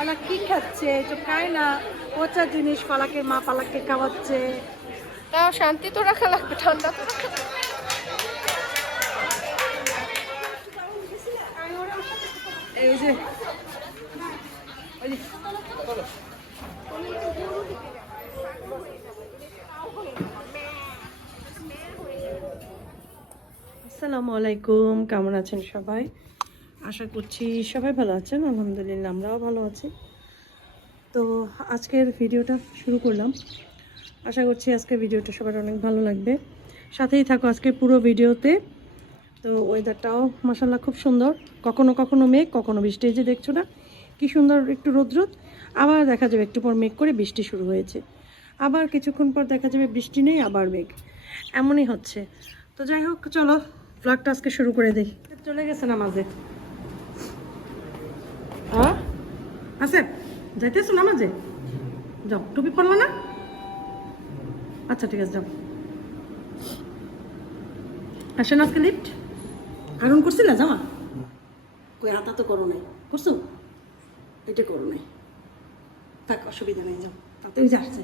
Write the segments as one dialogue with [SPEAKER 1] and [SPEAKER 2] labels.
[SPEAKER 1] পালা কি খাচ্ছে? তো খায় না। পচা জিনিস পালাকে মা পালাকে খাওয়াচ্ছে।
[SPEAKER 2] তাও শান্তি তো রাখা লাগবে ঠান্ডা তো
[SPEAKER 1] এই যে, আসসালামু আলাইকুম কেমন আছেন সবাই? আশা করছি সবাই ভালো আছেন, আলহামদুলিল্লাহ আমরাও ভালো আছি। তো আজকের ভিডিওটা শুরু করলাম। আশা করছি আজকের ভিডিওটা সবার অনেক ভালো লাগবে। সাথেই থাকো আজকের পুরো ভিডিওতে। তো ওয়েদারটাও মাসাল্লাহ খুব সুন্দর। কখনো কখনো মেঘ, কখনো বৃষ্টি যে দেখছ না? কি সুন্দর একটু রোদ আবার দেখা যাবে একটু পর মেঘ করে বৃষ্টি শুরু হয়েছে। আবার কিছুক্ষণ পর দেখা যাবে বৃষ্টি নেই, আবার মেঘ। এমনই হচ্ছে। তো যাই হোক, চলো ব্লগটা আজকে শুরু করে দিই। চলে গেছে না মাঝে হ্যাঁ আছে? যাইতেছো না মাঝে? যাও, টুপি পরলা না? আচ্ছা ঠিক আছে, যাও। আসেন আজকে লিফট আরন করছি না জামা কই, হাতা তো করো নাই। করছ? এটা করো নাই। থাক, অসুবিধা নেই, যাও। তাতে ওই যে আসছে।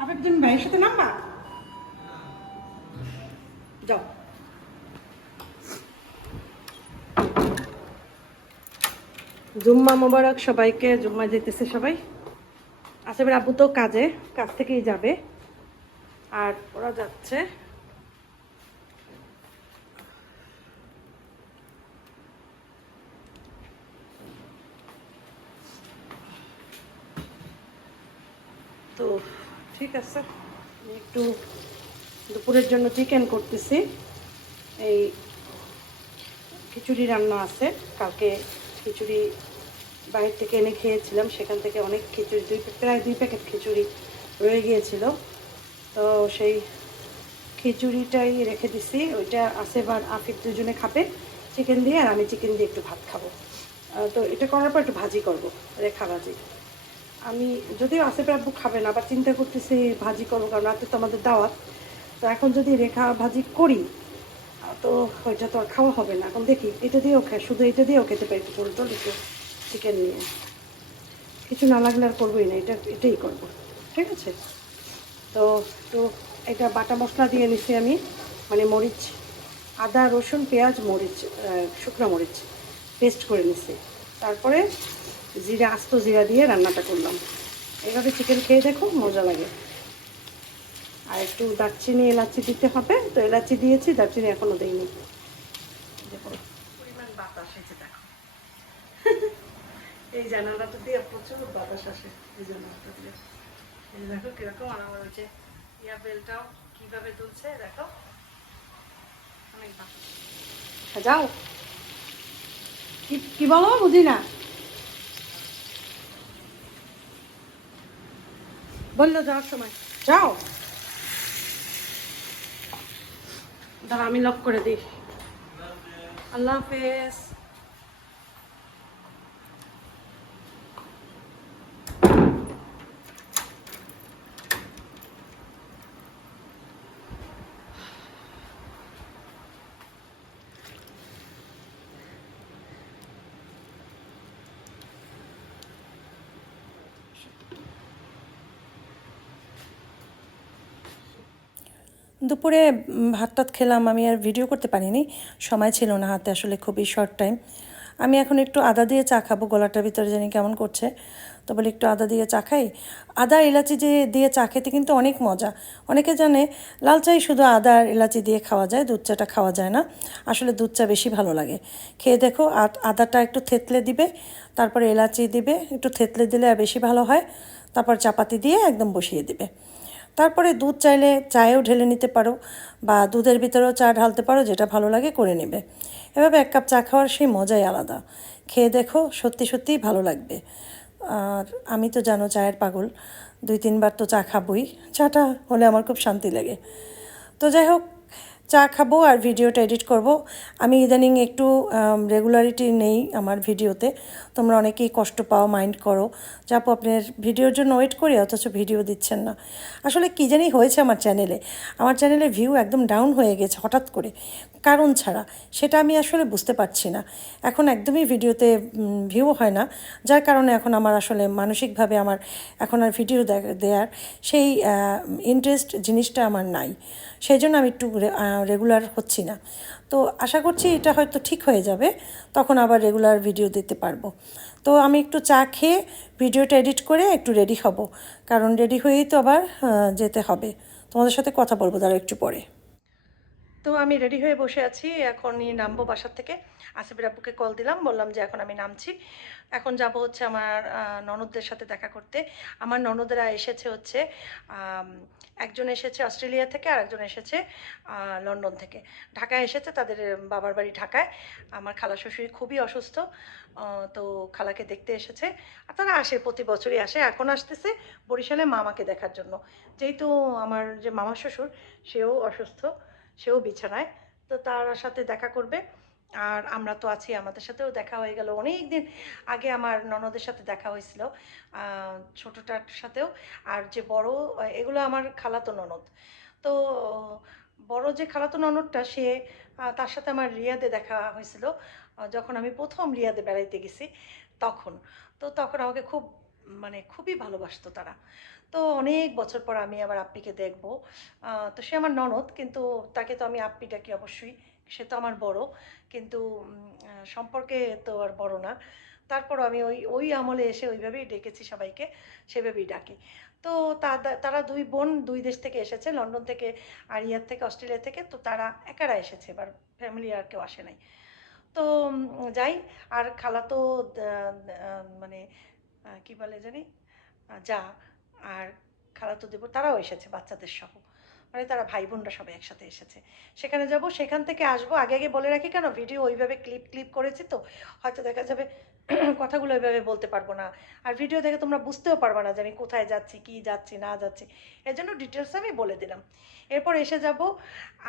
[SPEAKER 1] আবার একজন ভাইয়ের সাথে নাম্বার যাও। জুম্মা মোবারক সবাইকে, জুম্মা যেতেছে সবাই। আসলে আব্বু তো কাজে, কাজ থেকেই যাবে। আর ওরা যাচ্ছে। তো ঠিক আছে একটু দুপুরের জন্য চিকেন করতেছি। এই খিচুড়ি রান্না আছে, কালকে খিচুড়ি বাইরে থেকে এনে খেয়েছিলাম, সেখান থেকে অনেক খিচুড়ি, দুই প্রায় দুই প্যাকেট খিচুড়ি রয়ে গিয়েছিল। তো সেই খিচুড়িটাই রেখে দিছি। ওইটা আসেবার আফিক দুজনে খাবে চিকেন দিয়ে, আর আমি চিকেন দিয়ে একটু ভাত খাব। তো এটা করার পর একটু ভাজি করব, রেখা ভাজি। আমি যদিও আসেফের আব্বু খাবে না, আবার চিন্তা করতেছি ভাজি করব, কারণ রাতে তো আমাদের দাওয়াত। তো এখন যদি রেখা ভাজি করি তো ওইটা তো আর খাওয়া হবে না। এখন দেখি, এটা দিয়েও খায় শুধু এটা দিয়েও খেতে পারি, একটু পুরো একটু চিকেন নিয়ে কিছু না লাগলে আর করবোই না, এটা, এটাই করব, ঠিক আছে? তো তো এটা বাটা মশলা দিয়ে নিছি আমি মানে মরিচ, আদা, রসুন, পেঁয়াজ, মরিচ শুকনো মরিচ, পেস্ট করে নিছি। তারপরে জিরা, আস্ত জিরা দিয়ে রান্নাটা করলাম। এইভাবে চিকেন খেয়ে দেখো, মজা লাগে। আর একটু দারচিনি, এলাচি দিতে হবে। তো এলাচি দিয়েছি, দারচিনি এখনও দেইনি। পরিমাণ বাতাস এসে এই জানালাটা দিয়ে প্রচুর বাতাস আসে, এই জানালাটা দিয়ে। এই দেখো কীরকম আর হচ্ছে। ইয়া বেলটাও কীভাবে দুলছে, দেখো? অনেক যাও কি বলো, বুঝি না। বলল যাওয়ার সময়। যাও। দাঁড়া, আমি লক করে দিই। আল্লাহ হাফেজ।
[SPEAKER 3] দুপুরে ভাত টাত খেলাম, আমি আর ভিডিও করতে পারিনি। সময় ছিল না হাতে, আসলে খুবই শর্ট টাইম আমি এখন একটু আদা দিয়ে চা খাব, গলাটার ভিতরে জানি কেমন করছে। তো বলি একটু আদা দিয়ে চা খাই। আদা, এলাচি যে দিয়ে চা খেতে কিন্তু অনেক মজা। অনেকে জানে, লাল চাই শুধু আদা আর এলাচি দিয়ে খাওয়া যায়, দুধ চাটা খাওয়া যায় না। আসলে দুধ চা বেশি ভালো লাগে। খেয়ে দেখো, আদ- আদাটা একটু থেতলে দিবে, তারপরে এলাচি দিবে, একটু থেতলে দিলে আর বেশি ভালো হয়। তারপর চাপাতি দিয়ে একদম বসিয়ে দিবে। তারপরে দুধ চাইলে চায়েও ঢেলে নিতে পারো বা দুধের ভিতরেও চা ঢালতে পারো, যেটা ভালো লাগে করে নেবে। এভাবে এক কাপ চা খাওয়ার সেই মজাই আলাদা। খেয়ে দেখো, সত্যি সত্যিই ভালো লাগবে। আর আমি তো জানো চায়ের পাগল, দুই তিনবার তো চা খাবই। চাটা হলে আমার খুব শান্তি লাগে। তো যাই হোক,
[SPEAKER 1] চা খাব আর ভিডিওটা এডিট করব। আমি ইদানিং একটু রেগুলারিটি নেই আমার ভিডিওতে। তোমরা অনেকেই কষ্ট পাও মাইন্ড করো। যে আপু আপনার ভিডিওর জন্য ওয়েট করি, অথচ ভিডিও দিচ্ছেন না। আসলে কী জানি হয়েছে আমার চ্যানেলে আমার চ্যানেলে ভিউ একদম ডাউন হয়ে গেছে হঠাৎ করে। কারণ ছাড়া, সেটা আমি আসলে বুঝতে পারছি না। এখন একদমই ভিডিওতে ভিউ হয় না। যার কারণে এখন আমার আসলে মানসিকভাবে আমার, এখন আর ভিডিও দেওয়ার সেই ইন্টারেস্ট জিনিসটা আমার নাই। সেই জন্য আমি একটু রেগুলার হচ্ছি না। তো আশা করছি এটা হয়তো ঠিক হয়ে যাবে। তখন আবার রেগুলার ভিডিও দিতে পারব। তো আমি একটু চা খেয়ে ভিডিওটা এডিট করে একটু রেডি হব। কারণ রেডি হয়েই তো আবার যেতে হবে। তোমাদের সাথে কথা বলব তারা একটু পরে। তো আমি রেডি হয়ে বসে আছি। এখনই নামবো বাসার থেকে। আসিফের আব্বুকে কল দিলাম, বললাম যে এখন আমি নামছি। এখন যাব হচ্ছে আমার ননদদের সাথে দেখা করতে। আমার ননদরা এসেছে হচ্ছে একজন এসেছে অস্ট্রেলিয়া থেকে আর একজন এসেছে লন্ডন থেকে। ঢাকায় এসেছে, তাদের বাবার বাড়ি ঢাকায়। আমার খালা শ্বশুরি খুবই অসুস্থ তো খালাকে দেখতে এসেছে। আর তারা আসে, প্রতি বছরই আসে। এখন আসতেছে বরিশালে মামাকে দেখার জন্য। যেহেতু আমার যে মামা শ্বশুর, সেও অসুস্থ। সেও বিছানায়, তো তার সাথে দেখা করবে। আর আমরা তো আছি আমাদের সাথেও দেখা হয়ে গেল। অনেক দিন আগে আমার ননদের সাথে দেখা হয়েছিল ছোটটার সাথেও। আর যে বড়, এগুলো আমার খালাতো ননদ। তো বড় যে খালাতো ননদটা, সে তার সাথে আমার রিয়াদে দেখা হয়েছিল। যখন আমি প্রথম রিয়াদে বেড়াইতে গেছি, তখন। তো তখন আমাকে খুব মানে খুবই ভালোবাসতো তারা। তো অনেক বছর পর আমি আবার আপ্পিকে দেখব। তো সে আমার ননদ, কিন্তু তাকে তো আমি আপ্পি ডাকি অবশ্যই। সে তো আমার বড়, কিন্তু সম্পর্কে তো আর বড় না। তারপর আমি ওই ওই আমলে এসে ওইভাবেই ডেকেছি সবাইকে, সেভাবেই ডাকি। তো তারা দুই বোন দুই দেশ থেকে এসেছে, লন্ডন থেকে আরিয়ার থেকে, অস্ট্রেলিয়া থেকে, তো তারা একারা এসেছে, এবার ফ্যামিলি আর কেউ আসে নাই। তো যাই, আর খালা তো মানে কি বলে জানি? যা আর খালাতো দেব, তারাও এসেছে, বাচ্চাদের সহ। মানে তারা ভাই বোনরা সবাই একসাথে এসেছে। সেখানে যাব, সেখান থেকে আসব। আগে আগে বলে রাখি কেন? ভিডিও ওইভাবে ক্লিপ ক্লিপ করেছি তো। হয়তো দেখা যাবে কথাগুলো ওইভাবে বলতে পারব না। আর ভিডিও দেখে তোমরা বুঝতেও পারবে না যে আমি কোথায় যাচ্ছি, কি যাচ্ছি, না যাচ্ছি। এর জন্য ডিটেলস আমি বলে দিলাম। এরপর এসে যাব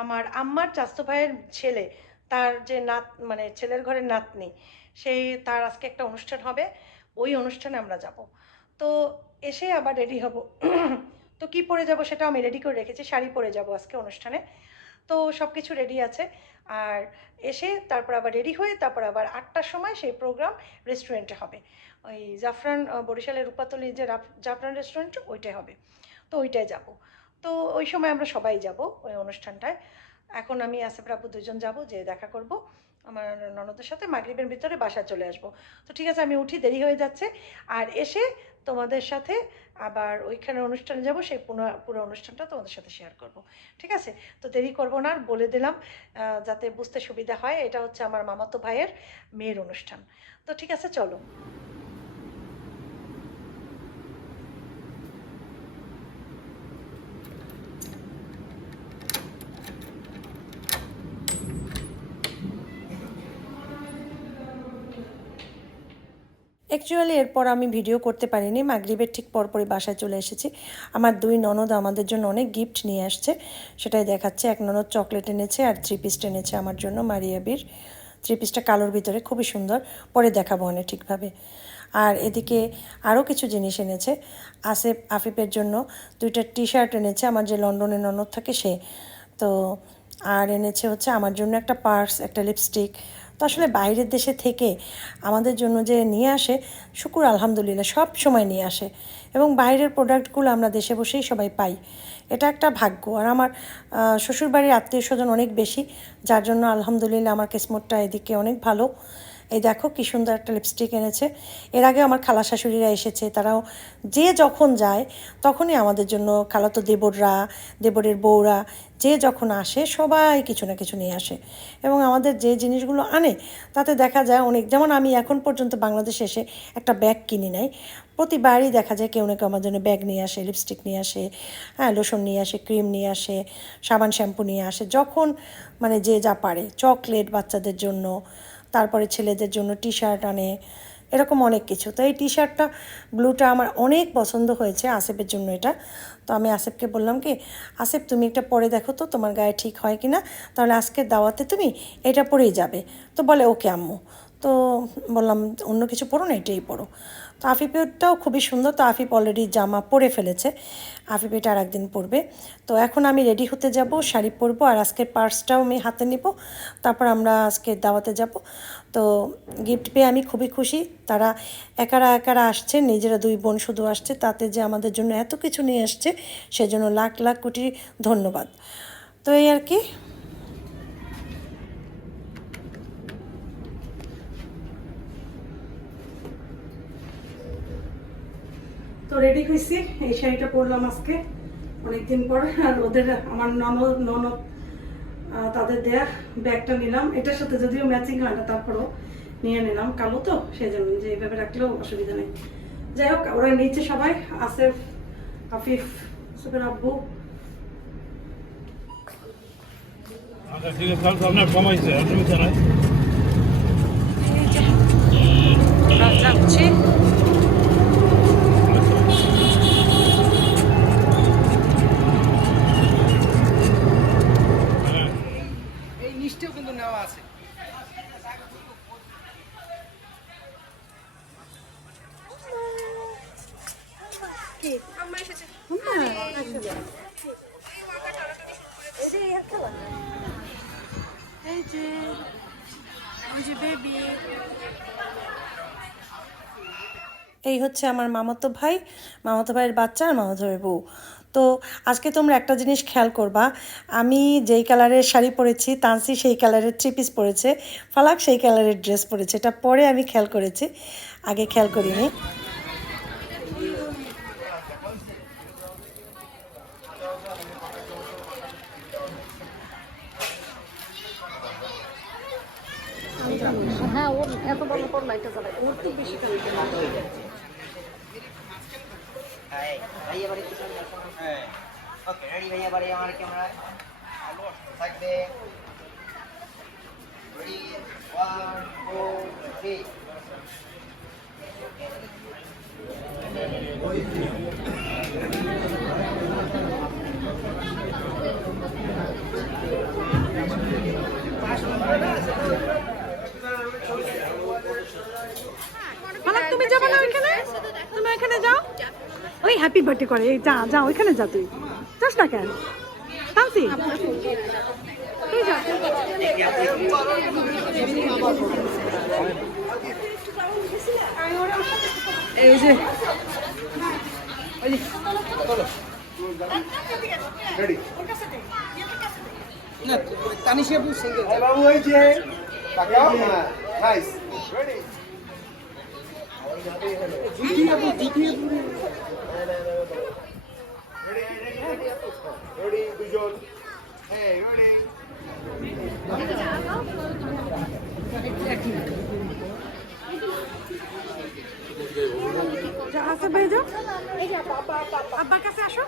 [SPEAKER 1] আমার আম্মার চাস্তো ভাইয়ের ছেলে। তার যে নাত মানে ছেলের ঘরের নাতনি। সেই, তার আজকে একটা অনুষ্ঠান হবে। ওই অনুষ্ঠানে আমরা যাব। তো এসে আবার রেডি হব। তো কি পরে যাব সেটা আমি রেডি করে রেখেছি, শাড়ি পরে যাব আজকে অনুষ্ঠানে। তো সব কিছু রেডি আছে। আর এসে তারপর আবার রেডি হয়ে তারপর আবার আটটার সময় সেই প্রোগ্রাম রেস্টুরেন্টে হবে। ওই জাফরান বরিশালের রূপাতলি যে জাফরান রেস্টুরেন্ট ওইটাই হবে। তো ওইটায় যাব। তো ওই সময় আমরা সবাই যাব ওই অনুষ্ঠানটায়। এখন আমি আসিফ রাবু দুজন যাব যে দেখা করব। আমার ননদের সাথে মাগরিবের ভিতরে বাসায় চলে আসব। তো ঠিক আছে, আমি উঠি, দেরি হয়ে যাচ্ছে। আর এসে তোমাদের সাথে আবার ওইখানে অনুষ্ঠানে যাব, সেই পুরো পুরো অনুষ্ঠানটা তোমাদের সাথে শেয়ার করব। ঠিক আছে? তো দেরি করব না, আর বলে দিলাম যাতে বুঝতে সুবিধা হয়। এটা হচ্ছে আমার মামাতো ভাইয়ের মেয়ের অনুষ্ঠান। তো ঠিক আছে, চলো। অ্যাকচুয়ালি এরপর আমি ভিডিও করতে পারিনি। মাগরিবের ঠিক পরপরই বাসায় চলে এসেছি। আমার দুই ননদ আমাদের জন্য অনেক গিফট নিয়ে আসছে। সেটাই দেখাচ্ছে। এক ননদ চকলেট এনেছে আর থ্রি পিস এনেছে আমার জন্য মারিয়াবির। থ্রি পিসটা কালোর ভিতরে, খুবই সুন্দর। পরে দেখাবো অনেক ঠিকভাবে। আর এদিকে আরও কিছু জিনিস এনেছে। আসেফ আফিফের জন্য দুইটা টি শার্ট এনেছে। আমার যে লন্ডনে ননদ থাকে সে। তো আর এনেছে হচ্ছে আমার জন্য একটা পার্স একটা লিপস্টিক তো আসলে বাইরের দেশে থেকে আমাদের জন্য যে নিয়ে আসে, শুকুর আলহামদুলিল্লাহ, সব সময় নিয়ে আসে। এবং বাইরের প্রোডাক্টগুলো আমরা দেশে বসেই সবাই পাই। এটা একটা ভাগ্য। আর আমার শ্বশুরবাড়ির আত্মীয় স্বজন অনেক বেশি, যার জন্য আলহামদুলিল্লাহ আমার কিসমতটা এদিকে অনেক ভালো। এই দেখো কি সুন্দর একটা লিপস্টিক এনেছে। এর আগে আমার খালা শাশুড়িরা এসেছে, তারাও যে যখন যায় তখনই আমাদের জন্য খালাতো দেবররা, দেবরের বউরা, যে যখন আসে সবাই কিছু না কিছু নিয়ে আসে। এবং আমাদের যে জিনিসগুলো আনে, তাতে দেখা যায় অনেক, যেমন আমি এখন পর্যন্ত বাংলাদেশে এসে একটা ব্যাগ কিনি নাই। প্রতিবারই দেখা যায় কেউ না কেউ আমার জন্য ব্যাগ নিয়ে আসে লিপস্টিক নিয়ে আসে হ্যাঁ লোশন নিয়ে আসে ক্রিম নিয়ে আসে, সাবান শ্যাম্পু নিয়ে আসে, যখন মানে যে যা পারে চকলেট বাচ্চাদের জন্য তারপরে ছেলেদের জন্য টি শার্ট আনে, এরকম অনেক কিছু। তো এই টি শার্টটা ব্লুটা আমার অনেক পছন্দ হয়েছে আসেফের জন্য এটা। তো আমি আসেফকে বললাম কি, আসেফ, তুমি একটা পরে দেখো তো, তোমার গায়ে ঠিক হয় কি না তাহলে আজকে দাওয়াতে তুমি এটা পরেই যাবে। তো বলে, ওকে আম্মু। তো বললাম, অন্য কিছু পরো না, এটাই পরো। তো আফিফেরটাও খুবই সুন্দর। তো আফিফ অলরেডি জামা পরে ফেলেছে। আফিফ এটা আর একদিন পরবে। তো এখন আমি রেডি হতে যাব, শাড়ি পরবো আর আজকের পার্সটাও আমি হাতে নিব। তারপর আমরা আজকে দাওয়াতে যাব। তো গিফট পেয়ে আমি খুবই খুশি। তারা একারা একারা আসছে, নিজেরা দুই বোন শুধু আসছে। তাতে যে আমাদের জন্য এত কিছু নিয়ে আসছে সেজন্য লাখ লাখ কোটি ধন্যবাদ। তো এই আর কি।
[SPEAKER 4] তো রেডি হয়েছি এই শাড়িটা পরলাম আজকে। অনেকদিন পর আর ওদের আমার ননদ ননদ তাদের দেয়া ব্যাগটা নিলাম। এটার সাথে যদিও ম্যাচিং হয় না তারপরেও নিয়ে নিলাম কালো তো সেই জন্য যে এইভাবে রাখলেও অসুবিধা নেই। যাই হোক ওরা নিচে সবাই আসেফ আফিফ সুপের আব্বু।
[SPEAKER 5] আচ্ছা
[SPEAKER 6] এই
[SPEAKER 4] যে ওই যে বেবি
[SPEAKER 1] এই হচ্ছে আমার মামাতো ভাই মামাতো ভাইয়ের বাচ্চা আর মামাতো ভাইয়ের বউ। তো আজকে তোমরা একটা জিনিস খেয়াল করবা আমি যেই কালারের শাড়ি পরেছি তানসি সেই কালারের থ্রি পিস পরেছে ফালাক সেই কালারের ড্রেস পরেছে এটা পরে আমি খেয়াল করেছি আগে খেয়াল করিনি।
[SPEAKER 2] হ্যাঁ ও এত বড় বড় লাইটটা জ্বালায়
[SPEAKER 4] ওর তো বেশি
[SPEAKER 7] ওকে রেডি ভাইয়া বাড়ি আমার ক্যামেরা থাকবে রেডি ওয়ান টু থ্রি
[SPEAKER 4] মালাক তুমি যাবে না ওইখানে তুমি ওইখানে যাও ওই হ্যাপি বার্থডে করে। এই যা যা ওইখানে যা তুই। যাস না কেন? শান্তি তুই যা। এই যে।
[SPEAKER 6] না তানিশা
[SPEAKER 8] বাবু হয়েছে তাকাও নাইস রেডি
[SPEAKER 6] জুটি আপু জুটি আপু
[SPEAKER 8] রেডি দুজন হ্যাঁ রেডি
[SPEAKER 4] আসে ভাই যাও আব্বার কাছে আসো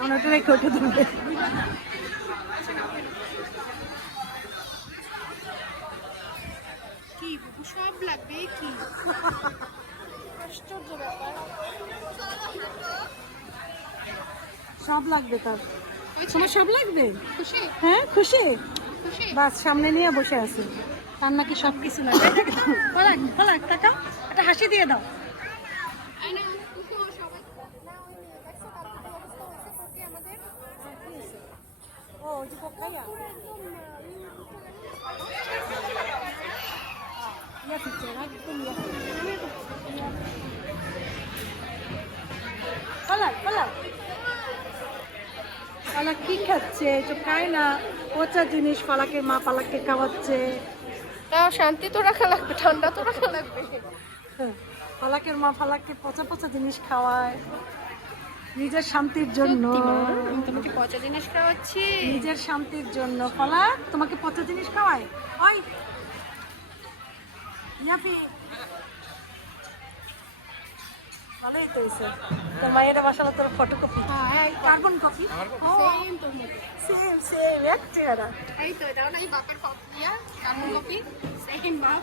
[SPEAKER 4] আমরা তো রেখে ওঠে
[SPEAKER 2] কি সব লাগবে কি? আশ্চর্য ব্যাপার।
[SPEAKER 4] সব লাগবে তার। তোমার সব লাগবে?
[SPEAKER 2] খুশি?
[SPEAKER 4] হ্যাঁ খুশি। বাস সামনে নিয়ে বসে আছি। তার নাকি সব কিছু না ফলাক ফলাক টাকা। হাসি দিয়ে দাও।
[SPEAKER 2] আয়না কুকু সবাই না ওই দেখছ তারপরে অবস্থা হয়েছে কোকি আমাদের
[SPEAKER 4] ও ওই যে কোকাইয়া পিছে একদম ফলাক ফলাক
[SPEAKER 1] ফালাক কি খাচ্ছে? এসব খায় না। পচা জিনিস ফালাকের মা ফালাককে খাওয়াচ্ছে।
[SPEAKER 2] তাও শান্তি তো রাখা লাগবে ঠান্ডা তো রাখা লাগবে
[SPEAKER 1] ফালাকের মা ফালাককে পচা পচা জিনিস খাওয়ায়। নিজের শান্তির জন্য।
[SPEAKER 2] তোমাকে পচা জিনিস খাওয়াচ্ছি।
[SPEAKER 1] নিজের শান্তির জন্য। ফালাক তোমাকে পচা জিনিস খাওয়ায়? ওই! ইয়াপি! ভালোই তো হয়েছে। তোর মায়ের বাসালো তোর ফটোকপি
[SPEAKER 2] হ্যাঁ
[SPEAKER 1] কার্বন কপি
[SPEAKER 2] সেম
[SPEAKER 1] সেম এক চেহারা।
[SPEAKER 2] এই তো নাই বাপের কপি কামু কপি সেকেন্ড বাপ।